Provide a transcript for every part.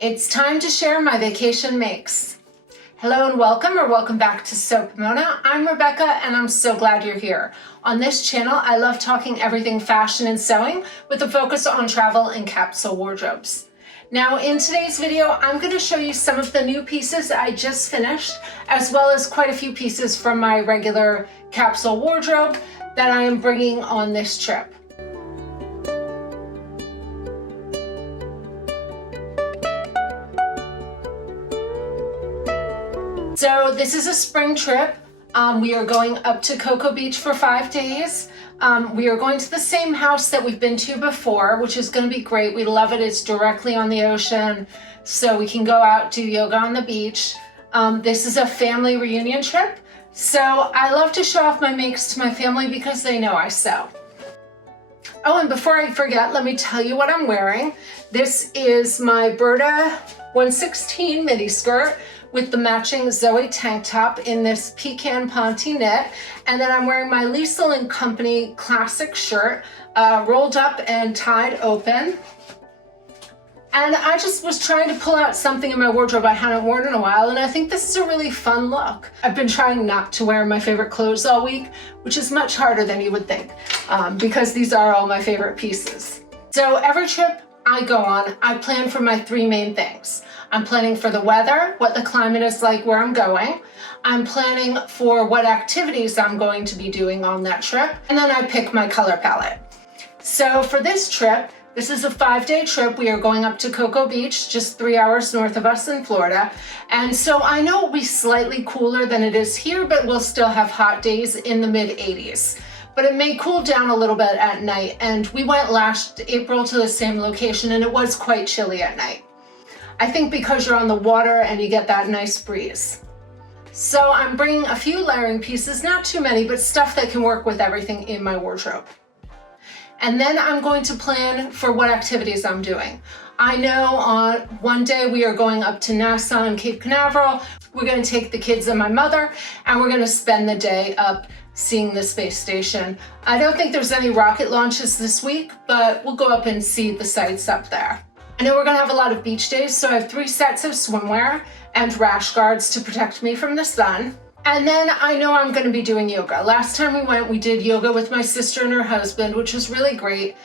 It's time to share my vacation makes. Hello and welcome back to Sew Pomona. I'm Rebecca and I'm so glad you're here. On this channel, I love talking everything fashion and sewing with a focus on travel and capsule wardrobes. Now in today's video, I'm going to show you some of the new pieces that I just finished, as well as quite a few pieces from my regular capsule wardrobe that I am bringing on this trip. So this is a spring trip. We are going up to Cocoa Beach for 5 days. We are going to the same house that we've been to before, which is going to be great. We love it. It's directly on the ocean, so we can go out, do yoga on the beach. This is a family reunion trip, so I love to show off my makes to my family because they know I sew. Oh, and before I forget, let me tell you what I'm wearing. This is my Berta 116 midi skirt with the matching Zoe tank top in this pecan ponte knit. And then I'm wearing my Liesl & Company classic shirt, rolled up and tied open. And I just was trying to pull out something in my wardrobe I hadn't worn in a while, and I think this is a really fun look. I've been trying not to wear my favorite clothes all week, which is much harder than you would think, because these are all my favorite pieces. So every trip I go on, I plan for my 3 main things. I'm planning for the weather, what the climate is like where I'm going. I'm planning for what activities I'm going to be doing on that trip. And then I pick my color palette. So for this trip, this is a 5-day trip. We are going up to Cocoa Beach, just 3 hours north of us in Florida. And so I know it'll be slightly cooler than it is here, but we'll still have hot days in the mid 80s. But it may cool down a little bit at night. And we went last April to the same location and it was quite chilly at night. I think because you're on the water and you get that nice breeze. So I'm bringing a few layering pieces, not too many, but stuff that can work with everything in my wardrobe. And then I'm going to plan for what activities I'm doing. I know on one day we are going up to Nassau and Cape Canaveral. We're going to take the kids and my mother, and we're going to spend the day up seeing the space station. I don't think there's any rocket launches this week, but we'll go up and see the sights up there. I know we're going to have a lot of beach days, so I have 3 sets of swimwear and rash guards to protect me from the sun. And then I know I'm going to be doing yoga. Last time we went, we did yoga with my sister and her husband, which was really great.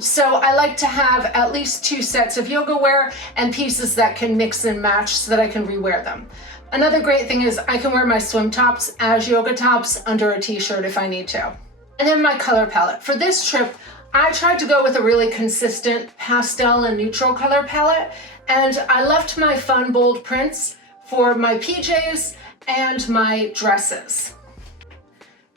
So I like to have at least 2 sets of yoga wear and pieces that can mix and match so that I can rewear them. Another great thing is I can wear my swim tops as yoga tops under a t-shirt if I need to. And then my color palette. For this trip, I tried to go with a really consistent pastel and neutral color palette, and I left my fun bold prints for my PJs and my dresses.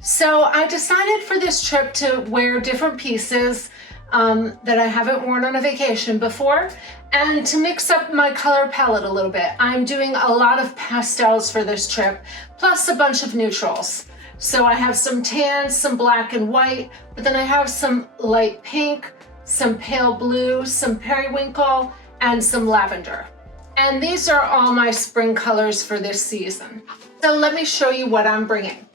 So I decided for this trip to wear different pieces that I haven't worn on a vacation before, and to mix up my color palette a little bit. I'm doing a lot of pastels for this trip, plus a bunch of neutrals. So I have some tan, some black and white, but then I have some light pink, some pale blue, some periwinkle, and some lavender. And these are all my spring colors for this season. So let me show you what I'm bringing.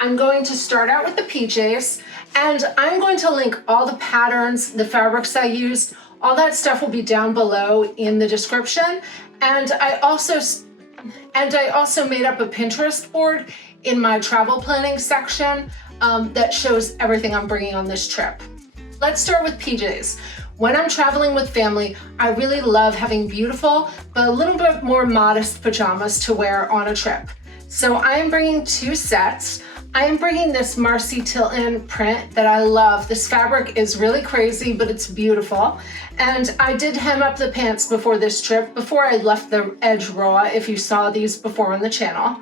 I'm going to start out with the PJs, and I'm going to link all the patterns, the fabrics I used, all that stuff will be down below in the description. And I also made up a Pinterest board in my travel planning section that shows everything I'm bringing on this trip. Let's start with PJs. When I'm traveling with family, I really love having beautiful, but a little bit more modest pajamas to wear on a trip. So I am bringing 2 sets. I am bringing this Marcy Tilton print that I love. This fabric is really crazy, but it's beautiful. And I did hem up the pants before this trip, before I left the edge raw, if you saw these before on the channel.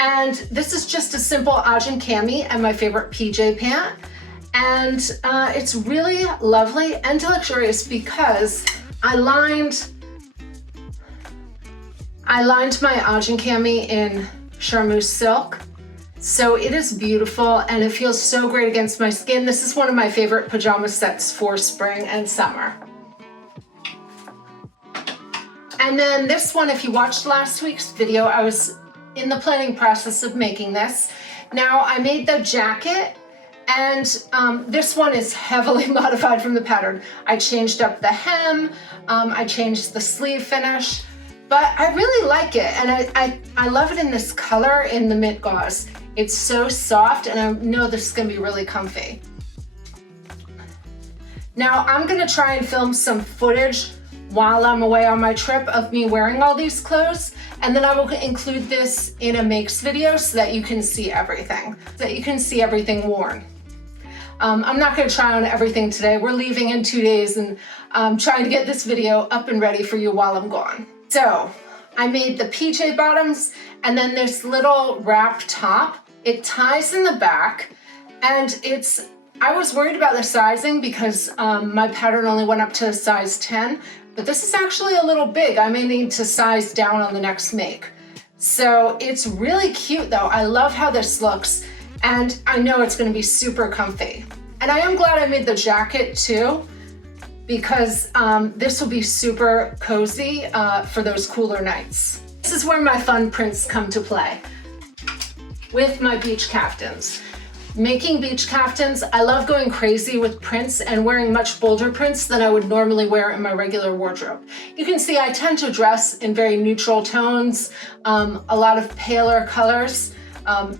And this is just a simple Ajin cami and my favorite PJ pant. And it's really lovely and luxurious because I lined my Ajin cami in charmeuse silk. So it is beautiful and it feels so great against my skin. This is one of my favorite pajama sets for spring and summer. And then this one, if you watched last week's video, I was in the planning process of making this. Now I made the jacket And this one is heavily modified from the pattern. I changed up the hem, I changed the sleeve finish, but I really like it. And I love it in this color in the mint gauze. It's so soft, and I know this is gonna be really comfy. Now I'm gonna try and film some footage while I'm away on my trip of me wearing all these clothes, and then I will include this in a makes video so that you can see everything, worn. I'm not gonna try on everything today. We're leaving in 2 days, and I'm trying to get this video up and ready for you while I'm gone. So I made the PJ bottoms and then this little wrap top. It ties in the back, and I was worried about the sizing because my pattern only went up to size 10, but this is actually a little big. I may need to size down on the next make. So it's really cute though. I love how this looks, and I know it's gonna be super comfy. And I am glad I made the jacket too, because this will be super cozy for those cooler nights. This is where my fun prints come to play with my beach caftans. Making beach caftans, I love going crazy with prints and wearing much bolder prints than I would normally wear in my regular wardrobe. You can see I tend to dress in very neutral tones, a lot of paler colors,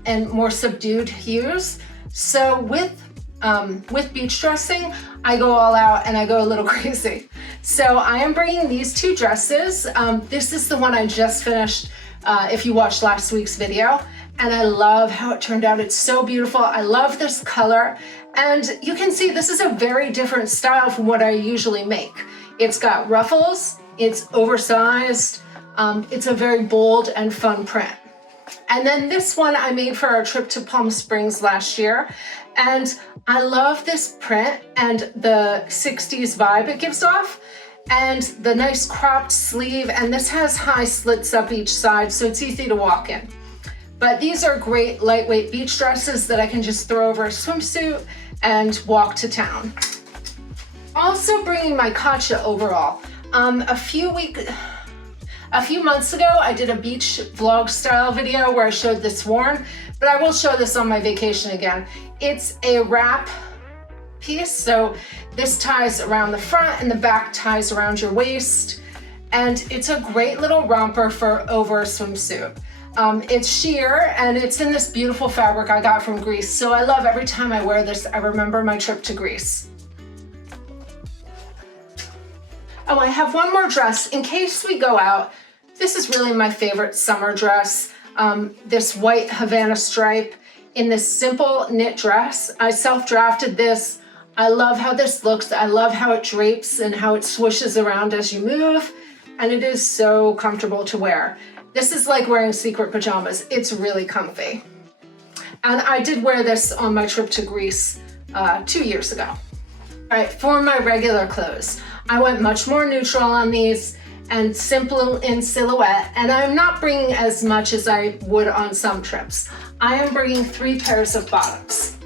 and more subdued hues. So with beach dressing, I go all out and I go a little crazy. So I am bringing these two dresses. This is the one I just finished if you watched last week's video. And I love how it turned out. It's so beautiful. I love this color. And you can see this is a very different style from what I usually make. It's got ruffles, it's oversized, it's a very bold and fun print. And then this one I made for our trip to Palm Springs last year. And I love this print and the 60s vibe it gives off, and the nice cropped sleeve. And this has high slits up each side, so it's easy to walk in. But these are great lightweight beach dresses that I can just throw over a swimsuit and walk to town. Also bringing my Katja overall. A few months ago, I did a beach vlog style video where I showed this worn, but I will show this on my vacation again. It's a wrap piece, so this ties around the front and the back ties around your waist, and it's a great little romper for over a swimsuit. It's sheer, and it's in this beautiful fabric I got from Greece, so I love every time I wear this, I remember my trip to Greece. Oh, I have one more dress in case we go out. This is really my favorite summer dress. This white Havana stripe in this simple knit dress. I self-drafted this. I love how this looks. I love how it drapes and how it swooshes around as you move, and it is so comfortable to wear. This is like wearing secret pajamas. It's really comfy. And I did wear this on my trip to Greece 2 years ago. All right, for my regular clothes, I went much more neutral on these and simple in silhouette, and I'm not bringing as much as I would on some trips. I am bringing 3 pairs of bottoms.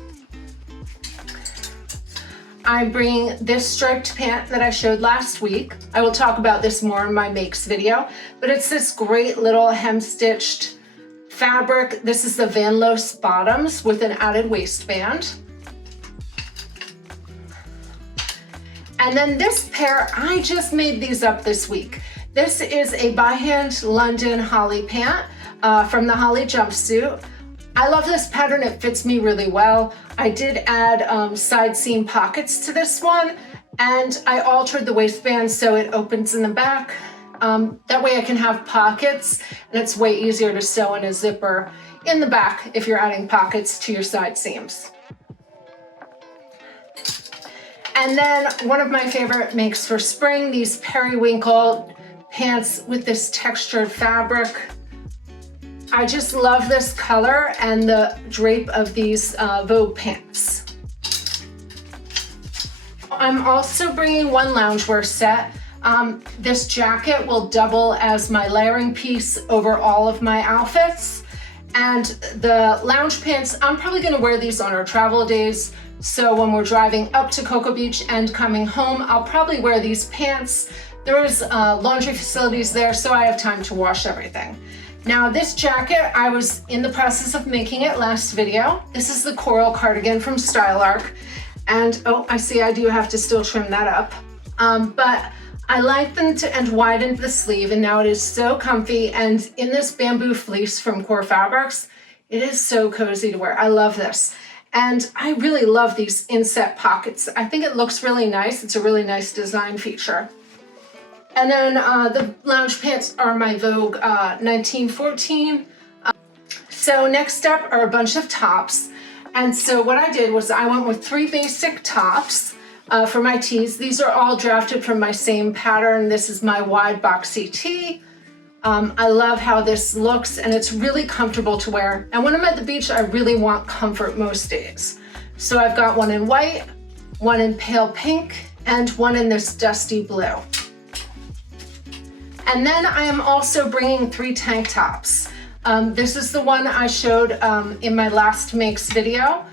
I'm bringing this striped pant that I showed last week. I will talk about this more in my makes video, but it's this great little hem-stitched fabric. This is the Vanlose bottoms with an added waistband. And then this pair, I just made these up this week. This is a by hand London Holly pant from the Holly jumpsuit. I love this pattern, it fits me really well. I did add side seam pockets to this one, and I altered the waistband so it opens in the back. That way I can have pockets, and it's way easier to sew in a zipper in the back if you're adding pockets to your side seams. And then one of my favorite makes for spring, these periwinkle pants with this textured fabric. I just love this color and the drape of these Vogue pants. I'm also bringing one loungewear set. This jacket will double as my layering piece over all of my outfits. And the lounge pants, I'm probably gonna wear these on our travel days. So when we're driving up to Cocoa Beach and coming home, I'll probably wear these pants. There's laundry facilities there, so I have time to wash everything. Now this jacket, I was in the process of making it last video. This is the coral cardigan from Style Arc. And oh, I see I do have to still trim that up. But I lengthened and widened the sleeve, and now it is so comfy. And in this bamboo fleece from Core Fabrics, it is so cozy to wear. I love this. And I really love these inset pockets. I think it looks really nice. It's a really nice design feature. And then the lounge pants are my Vogue 1914. So next up are a bunch of tops. And so what I did was I went with 3 basic tops for my tees. These are all drafted from my same pattern. This is my wide boxy tee. I love how this looks, and it's really comfortable to wear. And when I'm at the beach, I really want comfort most days. So I've got one in white, one in pale pink, and one in this dusty blue. And then I am also bringing 3 tank tops. This is the one I showed in my last makes video.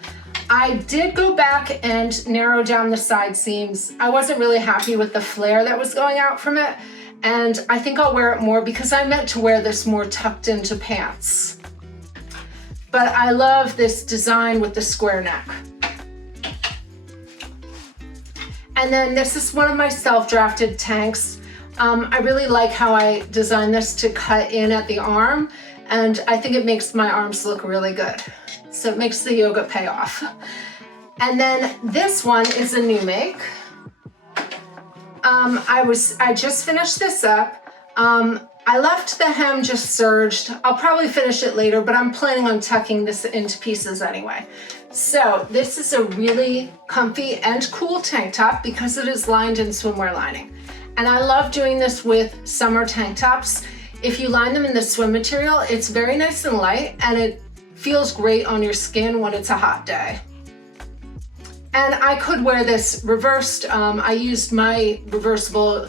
I did go back and narrow down the side seams. I wasn't really happy with the flare that was going out from it, and I think I'll wear it more because I meant to wear this more tucked into pants. But I love this design with the square neck. And then this is one of my self-drafted tanks. I really like how I designed this to cut in at the arm, and I think it makes my arms look really good. So it makes the yoga pay off. And then this one is a new make. I just finished this up. I left the hem just serged. I'll probably finish it later, but I'm planning on tucking this into pieces anyway. So this is a really comfy and cool tank top because it is lined in swimwear lining. And I love doing this with summer tank tops. If you line them in the swim material, it's very nice and light, and it feels great on your skin when it's a hot day. And I could wear this reversed. I used my reversible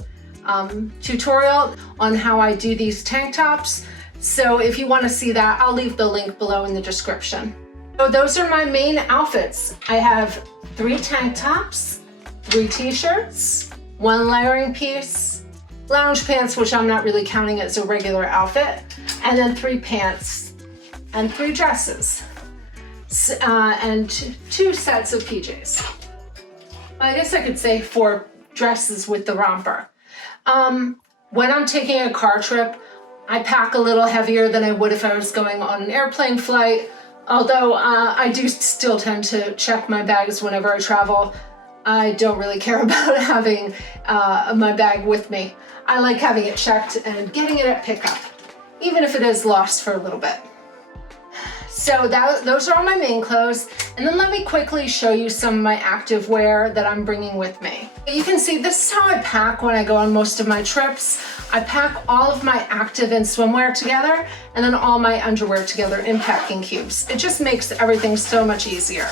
tutorial on how I do these tank tops. So if you want to see that, I'll leave the link below in the description. So those are my main outfits. I have 3 tank tops, 3 t-shirts, 1 layering piece, lounge pants, which I'm not really counting as a regular outfit, and then 3 pants and 3 dresses, and 2 sets of PJs. I guess I could say 4 dresses with the romper. When I'm taking a car trip, I pack a little heavier than I would if I was going on an airplane flight, although I do still tend to check my bags whenever I travel. I don't really care about having my bag with me. I like having it checked and getting it at pickup, even if it is lost for a little bit. So those are all my main clothes. And then let me quickly show you some of my active wear that I'm bringing with me. You can see this is how I pack when I go on most of my trips. I pack all of my active and swimwear together, and then all my underwear together in packing cubes. It just makes everything so much easier.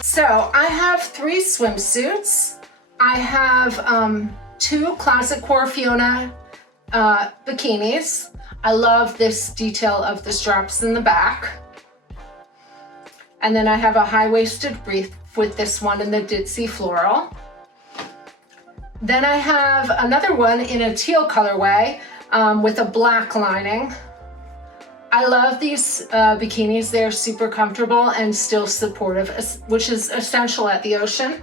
So I have 3 swimsuits. I have 2 Classic Core Fiona bikinis. I love this detail of the straps in the back. And then I have a high-waisted brief with this one in the Ditzy floral. Then I have another one in a teal colorway with a black lining. I love these bikinis. They're super comfortable and still supportive, which is essential at the ocean.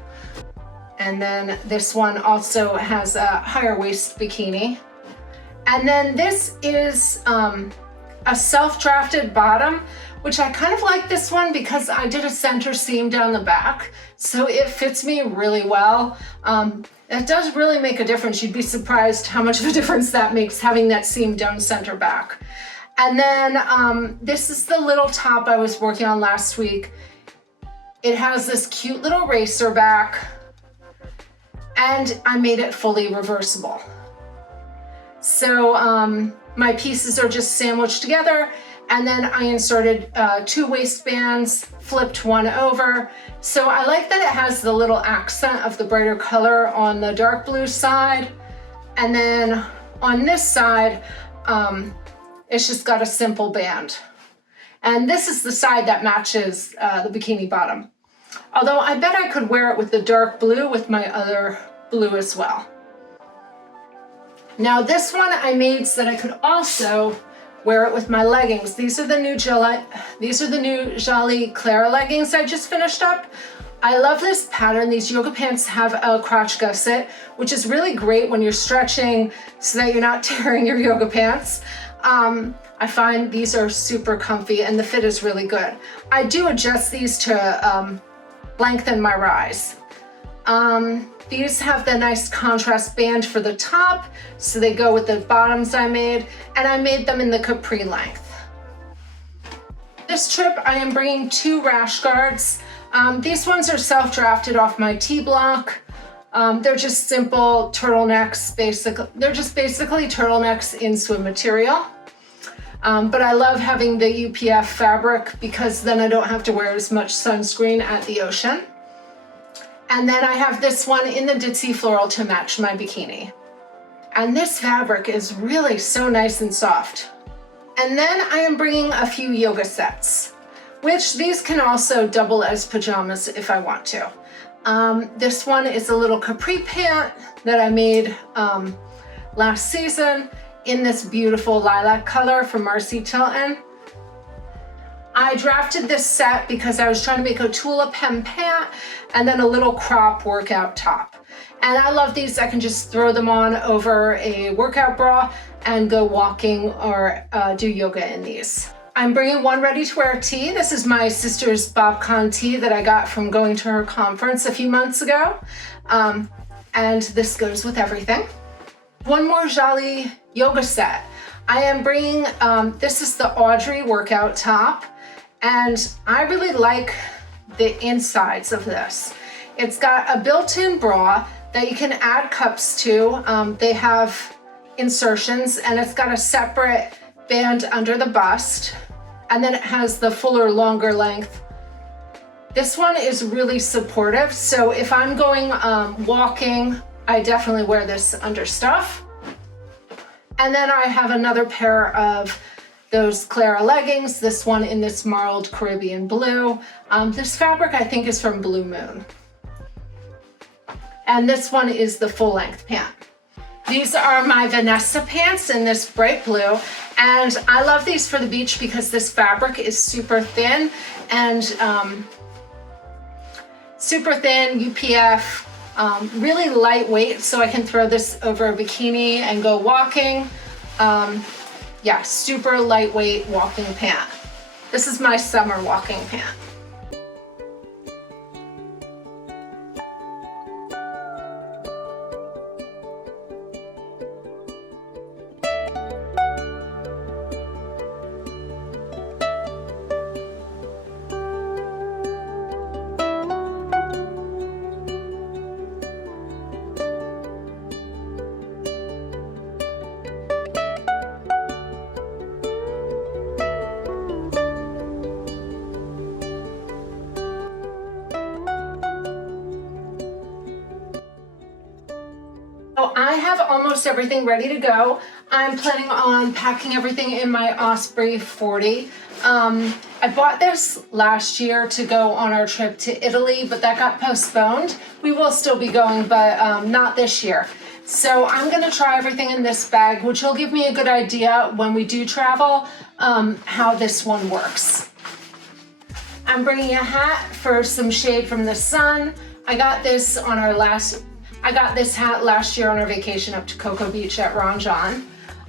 And then this one also has a higher waist bikini. And then this is a self-drafted bottom, which I kind of like this one because I did a center seam down the back, so it fits me really well. It does really make a difference. You'd be surprised how much of a difference that makes, having that seam down center back. And then this is the little top I was working on last week. It has this cute little racer back, and I made it fully reversible. So my pieces are just sandwiched together, and then I inserted 2 waistbands, flipped one over. So I like that it has the little accent of the brighter color on the dark blue side, and then on this side, it's just got a simple band. And this is the side that matches the bikini bottom. Although I bet I could wear it with the dark blue with my other blue as well. Now this one I made so that I could also wear it with my leggings. These are the new Jolly Clara leggings I just finished up. I love this pattern. These yoga pants have a crotch gusset, which is really great when you're stretching so that you're not tearing your yoga pants. I find these are super comfy and the fit is really good. I do adjust these to lengthen my rise. These have the nice contrast band for the top, so they go with the bottoms I made, and I made them in the capri length. This trip I am bringing 2 rash guards. These ones are self-drafted off my T block. They're just simple turtlenecks, they're just basically turtlenecks in swim material. But I love having the UPF fabric because then I don't have to wear as much sunscreen at the ocean. And then I have this one in the ditzy floral to match my bikini. And this fabric is really so nice and soft. And then I am bringing a few yoga sets, which these can also double as pajamas if I want to. This one is a little capri pant that I made last season in this beautiful lilac color from Marcy Tilton. I drafted this set because I was trying to make a tulip hem pant and then a little crop workout top. And I love these. I can just throw them on over a workout bra and go walking or do yoga in these. I'm bringing one ready-to-wear tee. This is my sister's BobCon tee that I got from going to her conference a few months ago. And this goes with everything. One more Jolly yoga set. I am bringing, this is the Audrey workout top. And I really like the insides of this. It's got a built-in bra that you can add cups to. They have insertions and it's got a separate band under the bust. And then it has the fuller, longer length. This one is really supportive. So if I'm going walking, I definitely wear this under stuff. And then I have another pair of those Clara leggings, this one in this marled Caribbean blue. This fabric I think is from Blue Moon. And this one is the full length pant. These are my Vanessa pants in this bright blue. And I love these for the beach because this fabric is super thin and super thin, UPF, really lightweight. So I can throw this over a bikini and go walking. Yeah, super lightweight walking pant. This is my summer walking pant. So I have almost everything ready to go. I'm planning on packing everything in my Osprey 40. I bought this last year to go on our trip to Italy, but that got postponed. We will still be going, but not this year. So I'm gonna try everything in this bag, which will give me a good idea when we do travel, how this one works. I'm bringing a hat for some shade from the sun. I got this hat last year on our vacation up to Cocoa Beach at Ron John.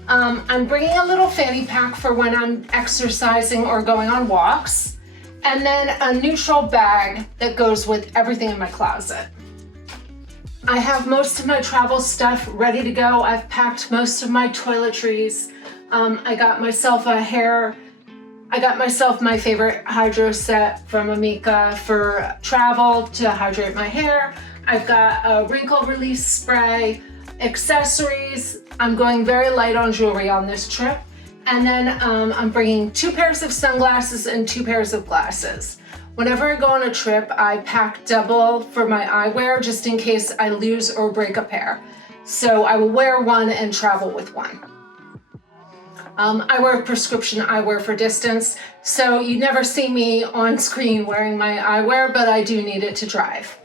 I'm bringing a little fanny pack for when I'm exercising or going on walks, and then a neutral bag that goes with everything in my closet. I have most of my travel stuff ready to go. I've packed most of my toiletries. I got myself my favorite hydro set from Amika for travel to hydrate my hair. I've got a wrinkle release spray, accessories. I'm going very light on jewelry on this trip. And then I'm bringing 2 pairs of sunglasses and 2 pairs of glasses. Whenever I go on a trip, I pack double for my eyewear just in case I lose or break a pair. So I will wear one and travel with one. I wear prescription eyewear for distance, so you never see me on screen wearing my eyewear, but I do need it to drive.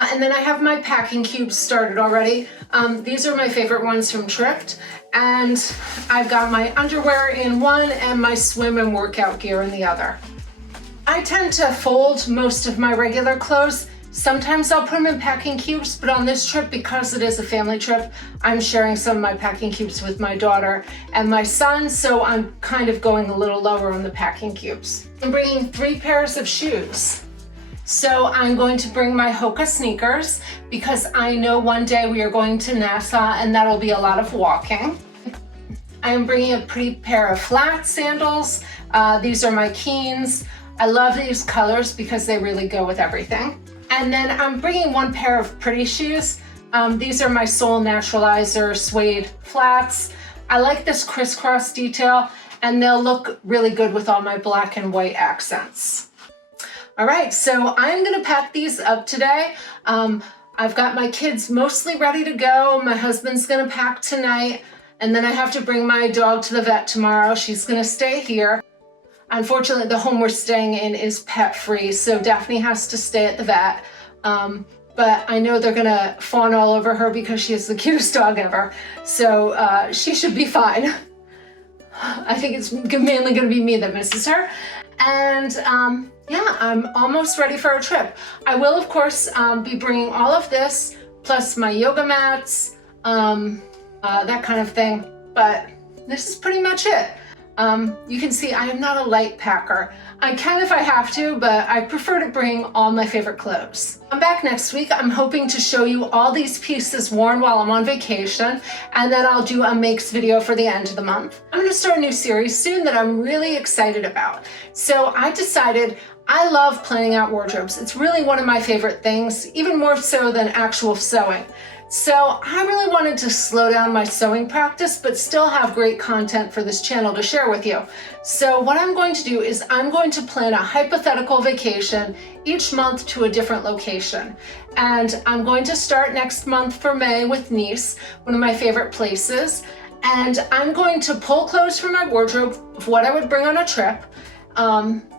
And then I have my packing cubes started already. These are my favorite ones from Thrift. And I've got my underwear in one and my swim and workout gear in the other. I tend to fold most of my regular clothes. Sometimes I'll put them in packing cubes, but on this trip, because it is a family trip, I'm sharing some of my packing cubes with my daughter and my son, so I'm kind of going a little lower on the packing cubes. I'm bringing 3 pairs of shoes. So I'm going to bring my Hoka sneakers because I know one day we are going to Nassau and that'll be a lot of walking. I am bringing a pretty pair of flat sandals. These are my Keens. I love these colors because they really go with everything. And then I'm bringing 1 pair of pretty shoes. These are my Soul Naturalizer suede flats. I like this crisscross detail and they'll look really good with all my black and white accents. All right, so I'm gonna pack these up today. I've got my kids mostly ready to go. My husband's gonna pack tonight, and then I have to bring my dog to the vet tomorrow. She's gonna stay here. Unfortunately, the home we're staying in is pet-free, so Daphne has to stay at the vet. But I know they're gonna fawn all over her because she is the cutest dog ever. So she should be fine. I think it's mainly gonna be me that misses her. And yeah, I'm almost ready for a trip. I will, of course, be bringing all of this, plus my yoga mats, that kind of thing. But this is pretty much it. You can see I am not a light packer. I can if I have to, but I prefer to bring all my favorite clothes. I'm back next week. I'm hoping to show you all these pieces worn while I'm on vacation, and then I'll do a makes video for the end of the month. I'm gonna start a new series soon that I'm really excited about. So I decided I love planning out wardrobes. It's really one of my favorite things, even more so than actual sewing. So I really wanted to slow down my sewing practice, but still have great content for this channel to share with you. So what I'm going to do is I'm going to plan a hypothetical vacation each month to a different location. And I'm going to start next month for May with Nice, one of my favorite places. And I'm going to pull clothes from my wardrobe of what I would bring on a trip.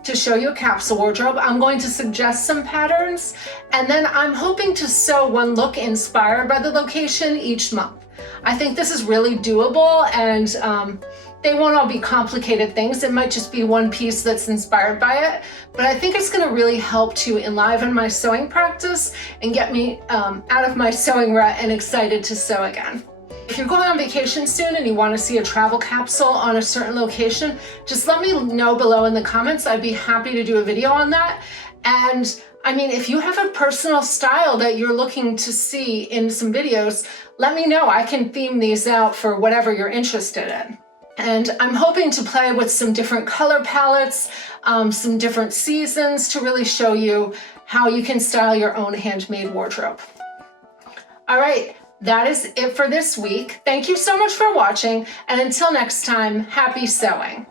To show you a capsule wardrobe. I'm going to suggest some patterns, and then I'm hoping to sew one look inspired by the location each month. I think this is really doable, and they won't all be complicated things. It might just be one piece that's inspired by it, but I think it's going to really help to enliven my sewing practice and get me out of my sewing rut and excited to sew again. If you're going on vacation soon and you want to see a travel capsule on a certain location, just let me know below in the comments. I'd be happy to do a video on that. And I mean, if you have a personal style that you're looking to see in some videos, let me know. I can theme these out for whatever you're interested in. And I'm hoping to play with some different color palettes, some different seasons to really show you how you can style your own handmade wardrobe. All right. That is it for this week. Thank you so much for watching, and until next time, happy sewing.